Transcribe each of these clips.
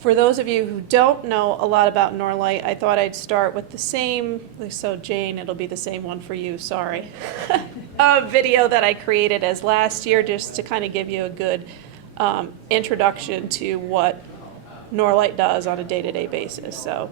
For those of you who don't know a lot about Norlite, I thought I'd start with the same, so Jane, it'll be the same one for you, sorry. A video that I created as last year, just to kind of give you a good introduction to what Norlite does on a day-to-day basis. So.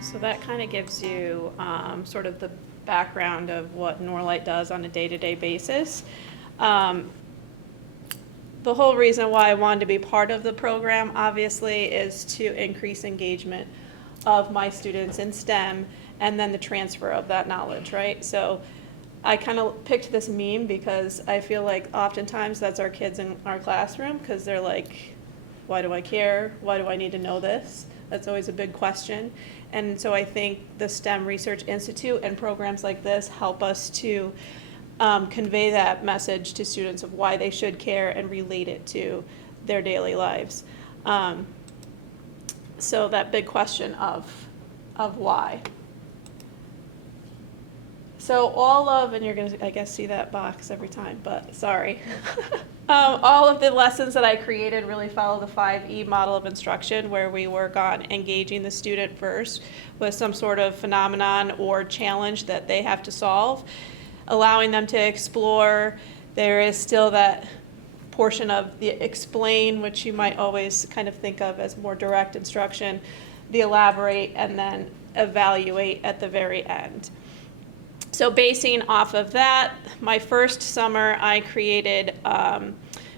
So that kind of gives you sort of the background of what Norlite does on a day-to-day basis. The whole reason why I wanted to be part of the program, obviously, is to increase engagement of my students in STEM and then the transfer of that knowledge, right? So I kind of picked this meme because I feel like oftentimes that's our kids in our classroom because they're like, why do I care? Why do I need to know this? That's always a big question. And so I think the STEM Research Institute and programs like this help us to convey that message to students of why they should care and relate it to their daily lives. So that big question of why. So all of, and you're going to, I guess, see that box every time, but sorry. All of the lessons that I created really follow the 5E model of instruction, where we work on engaging the student first with some sort of phenomenon or challenge that they have to solve, allowing them to explore. There is still that portion of the explain, which you might always kind of think of as more direct instruction, the elaborate, and then evaluate at the very end. So basing off of that, my first summer I created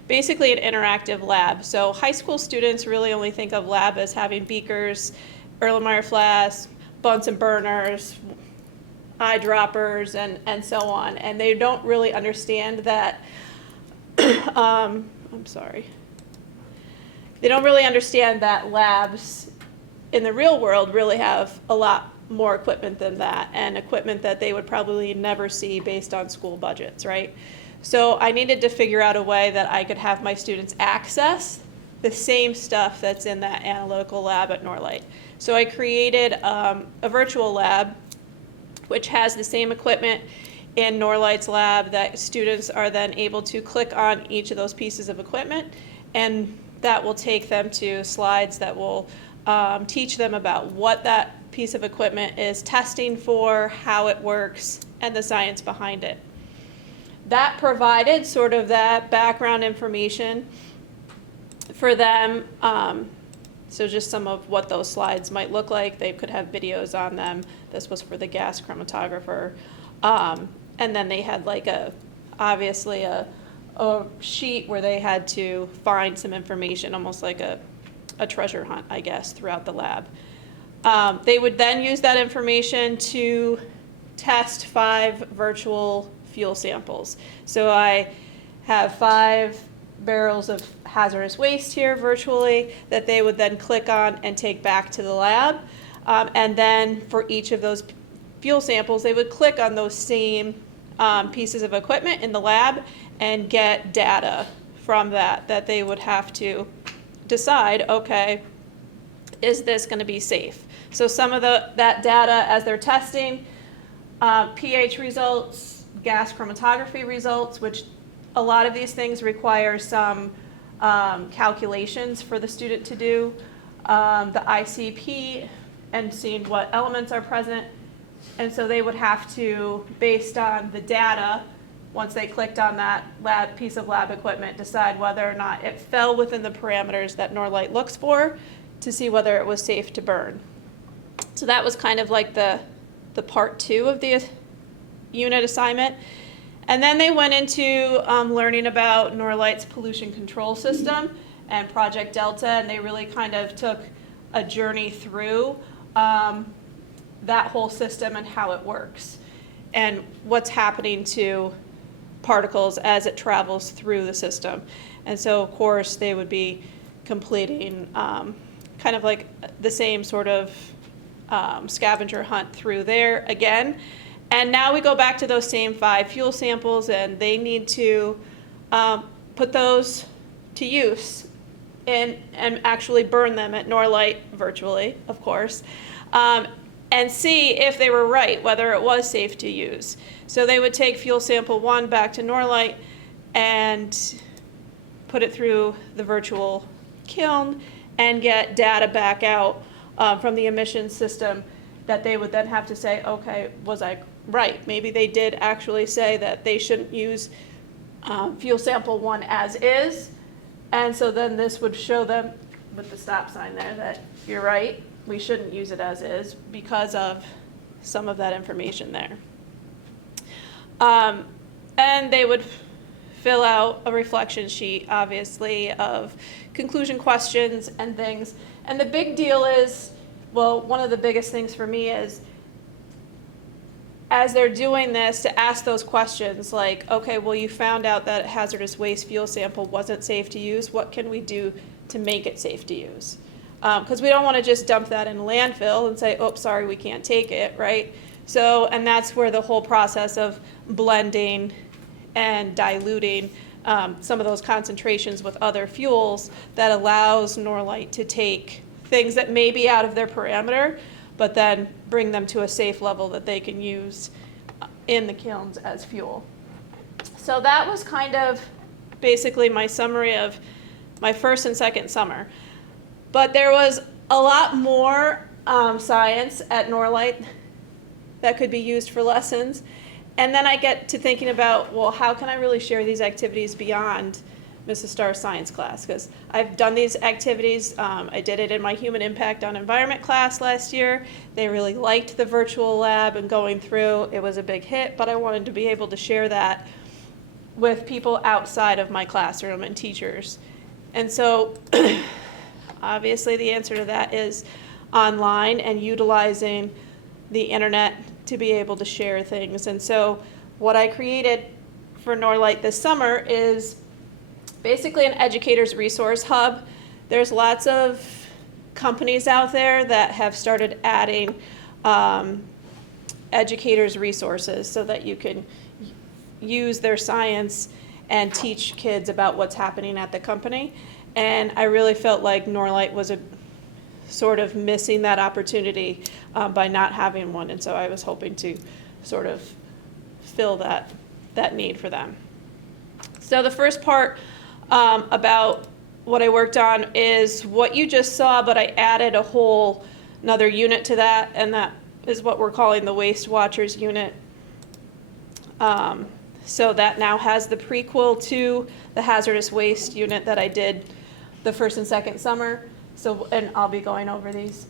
basically an interactive lab. So high school students really only think of lab as having beakers, Erlenmeyer flasks, Bunsen burners, eyedroppers, and so on. And they don't really understand that, I'm sorry. They don't really understand that labs in the real world really have a lot more equipment than that, and equipment that they would probably never see based on school budgets, right? So I needed to figure out a way that I could have my students access the same stuff that's in that analytical lab at Norlite. So I created a virtual lab which has the same equipment in Norlite's lab that students are then able to click on each of those pieces of equipment, and that will take them to slides that will teach them about what that piece of equipment is testing for, how it works, and the science behind it. That provided sort of that background information for them. So just some of what those slides might look like. They could have videos on them. This was for the gas chromatographer. And then they had like obviously a sheet where they had to find some information, almost like a treasure hunt, I guess, throughout the lab. They would then use that information to test 5 virtual fuel samples. So I have 5 barrels of hazardous waste here virtually that they would then click on and take back to the lab. And then for each of those fuel samples, they would click on those same pieces of equipment in the lab and get data from that they would have to decide, okay, is this going to be safe? So some of that data as they're testing, pH results, gas chromatography results, which a lot of these things require some calculations for the student to do, the ICP, and seeing what elements are present. And so they would have to, based on the data, once they clicked on that piece of lab equipment, decide whether or not it fell within the parameters that Norlite looks for to see whether it was safe to burn. So that was kind of like the part 2 of the unit assignment. And then they went into learning about Norlite's pollution control system and Project Delta, and they really kind of took a journey through that whole system and how it works and what's happening to particles as it travels through the system. And so, of course, they would be completing kind of like the same sort of scavenger hunt through there again. And now we go back to those same 5 fuel samples, and they need to put those to use and actually burn them at Norlite virtually, of course, and see if they were right, whether it was safe to use. So they would take fuel sample 1 back to Norlite and put it through the virtual kiln and get data back out from the emissions system that they would then have to say, okay, was I right? Maybe they did actually say that they shouldn't use fuel sample 1 as is. And so then this would show them with the stop sign there that you're right, we shouldn't use it as is because of some of that information there. And they would fill out a reflection sheet, obviously, of conclusion questions and things. And the big deal is, well, one of the biggest things for me is, as they're doing this, to ask those questions like, okay, well, you found out that hazardous waste fuel sample wasn't safe to use. What can we do to make it safe to use? because we don't want to just dump that in a landfill and say, oh, sorry, we can't take it, right? So, and that's where the whole process of blending and diluting some of those concentrations with other fuels that allows Norlite to take things that may be out of their parameter, but then bring them to a safe level that they can use in the kilns as fuel. So that was kind of basically my summary of my first and second summer. But there was a lot more science at Norlite that could be used for lessons. And then I get to thinking about, well, how can I really share these activities beyond Mrs. Starr's science class? Because I've done these activities. I did it in my human impact on environment class last year. They really liked the virtual lab and going through. It was a big hit, but I wanted to be able to share that with people outside of my classroom and teachers. And so obviously the answer to that is online and utilizing the internet to be able to share things. And so what I created for Norlite this summer is basically an educator's resource hub. There's lots of companies out there that have started adding educators' resources so that you can use their science and teach kids about what's happening at the company. And I really felt like Norlite was a sort of missing that opportunity by not having one. And so I was hoping to sort of fill that need for them. So the first part about what I worked on is what you just saw, but I added another unit to that, and that is what we're calling the Waste Watchers unit. So that now has the prequel to the hazardous waste unit that I did the first and second summer. So, and I'll be going over these.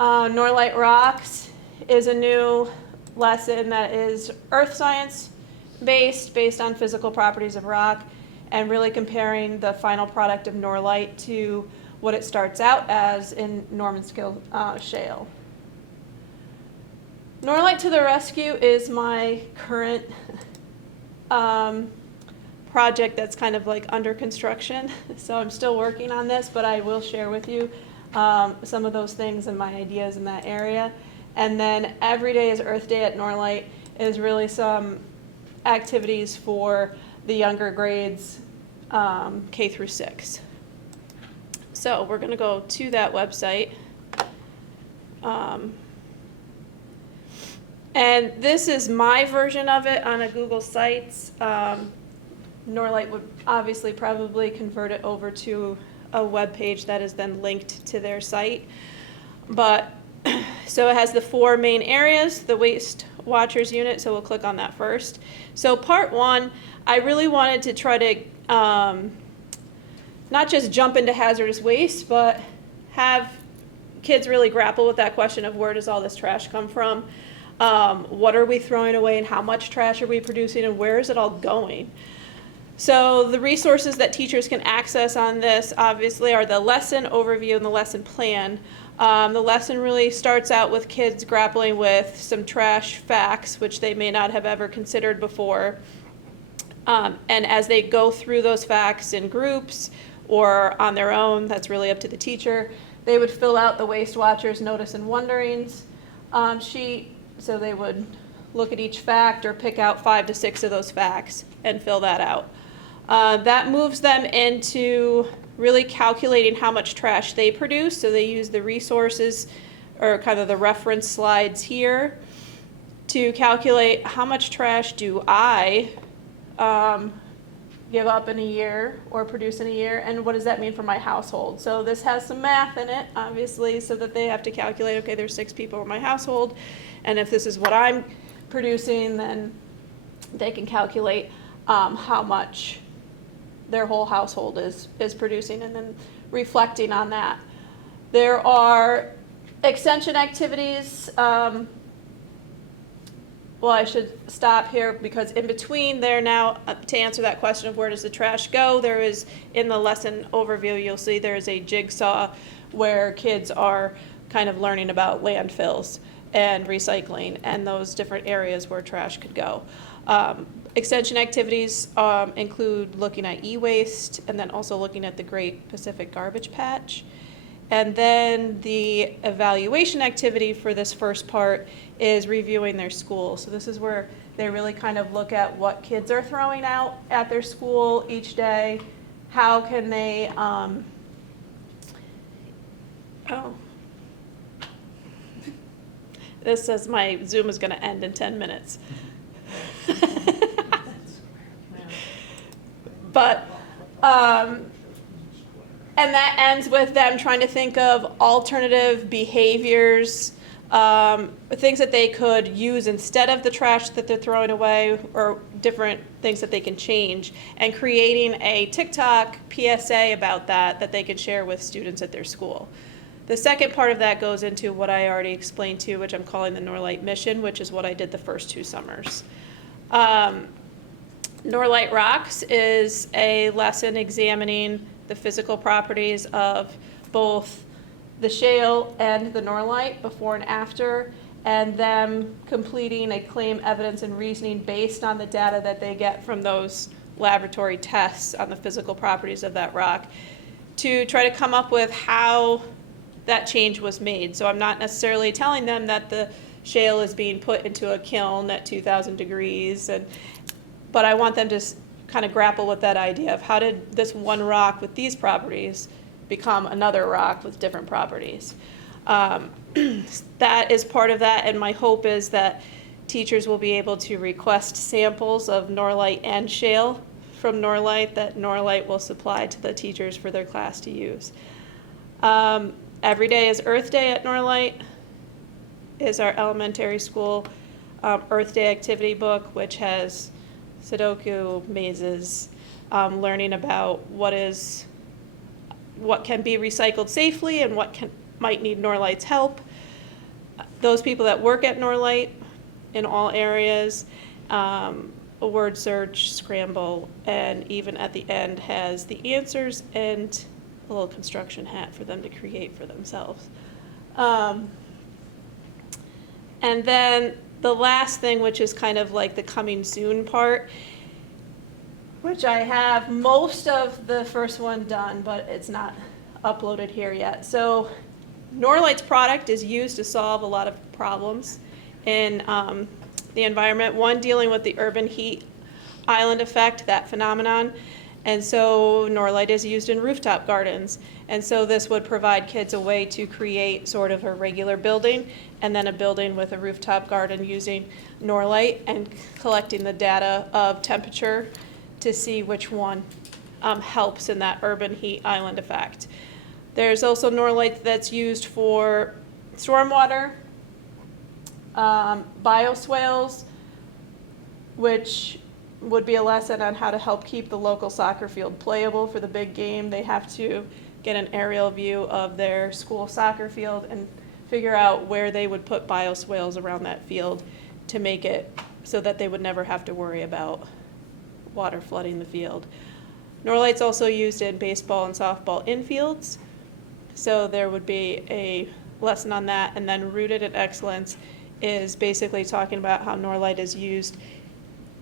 Norlite Rocks is a new lesson that is earth science based on physical properties of rock, and really comparing the final product of Norlite to what it starts out as in Normanskill shale. Norlite to the Rescue is my current project that's kind of like under construction. So I'm still working on this, but I will share with you some of those things and my ideas in that area. And then every day is Earth Day at Norlite is really some activities for the younger grades, K through 6. So we're going to go to that website. And this is my version of it on a Google Sites. Norlite would obviously probably convert it over to a web page that is then linked to their site. But so it has the 4 main areas, the Waste Watchers unit, so we'll click on that first. So part 1, I really wanted to try to not just jump into hazardous waste, but have kids really grapple with that question of where does all this trash come from? What are we throwing away and how much trash are we producing and where is it all going? So the resources that teachers can access on this obviously are the lesson overview and the lesson plan. The lesson really starts out with kids grappling with some trash facts, which they may not have ever considered before. And as they go through those facts in groups or on their own, that's really up to the teacher, they would fill out the Waste Watchers Notice and Wonderings sheet. So they would look at each fact or pick out 5 to 6 of those facts and fill that out. That moves them into really calculating how much trash they produce. So they use the resources or kind of the reference slides here to calculate how much trash do I give up in a year or produce in a year, and what does that mean for my household? So this has some math in it, obviously, so that they have to calculate, okay, there's 6 people in my household, and if this is what I'm producing, then they can calculate how much their whole household is producing, and then reflecting on that. There are extension activities. Well, I should stop here because in between there now, to answer that question of where does the trash go, there is, in the lesson overview, you'll see there is a jigsaw where kids are kind of learning about landfills and recycling and those different areas where trash could go. Extension activities include looking at e-waste and then also looking at the Great Pacific Garbage Patch. And then the evaluation activity for this first part is reviewing their school. So this is where they really kind of look at what kids are throwing out at their school each day. How can they, this says my Zoom is going to end in 10 minutes. But, and that ends with them trying to think of alternative behaviors, things that they could use instead of the trash that they're throwing away, or different things that they can change, and creating a TikTok PSA about that they can share with students at their school. The second part of that goes into what I already explained to you, which I'm calling the Norlite mission, which is what I did the first 2 summers. Norlite Rocks is a lesson examining the physical properties of both the shale and the Norlite before and after, and them completing a claim, evidence, and reasoning based on the data that they get from those laboratory tests on the physical properties of that rock, to try to come up with how that change was made. So I'm not necessarily telling them that the shale is being put into a kiln at 2,000 degrees, but I want them to kind of grapple with that idea of how did this one rock with these properties become another rock with different properties. That is part of that, and my hope is that teachers will be able to request samples of Norlite and shale from Norlite that Norlite will supply to the teachers for their class to use. Every day is Earth Day at Norlite, is our elementary school Earth Day activity book, which has Sudoku, mazes, learning about what can be recycled safely and what might need Norlite's help. Those people that work at Norlite in all areas, a word search, scramble, and even at the end has the answers and a little construction hat for them to create for themselves. And then the last thing, which is kind of like the coming soon part, which I have most of the first one done, but it's not uploaded here yet. So Norlite's product is used to solve a lot of problems in the environment. One, dealing with the urban heat island effect, that phenomenon. And so Norlite is used in rooftop gardens. And so this would provide kids a way to create sort of a regular building and then a building with a rooftop garden using Norlite and collecting the data of temperature to see which one helps in that urban heat island effect. There's also Norlite that's used for stormwater, bioswales, which would be a lesson on how to help keep the local soccer field playable for the big game. They have to get an aerial view of their school soccer field and figure out where they would put bioswales around that field to make it so that they would never have to worry about water flooding the field. Norlite's also used in baseball and softball infields, so there would be a lesson on that. And then Rooted in Excellence is basically talking about how Norlite is used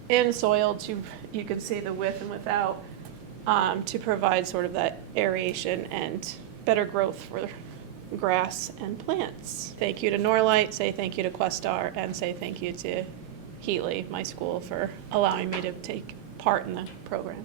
in soil to, you can see the with and without, to provide sort of that aeration and better growth for grass and plants. Thank you to Norlite, say thank you to Questar, and say thank you to Heatley, my school, for allowing me to take part in the program.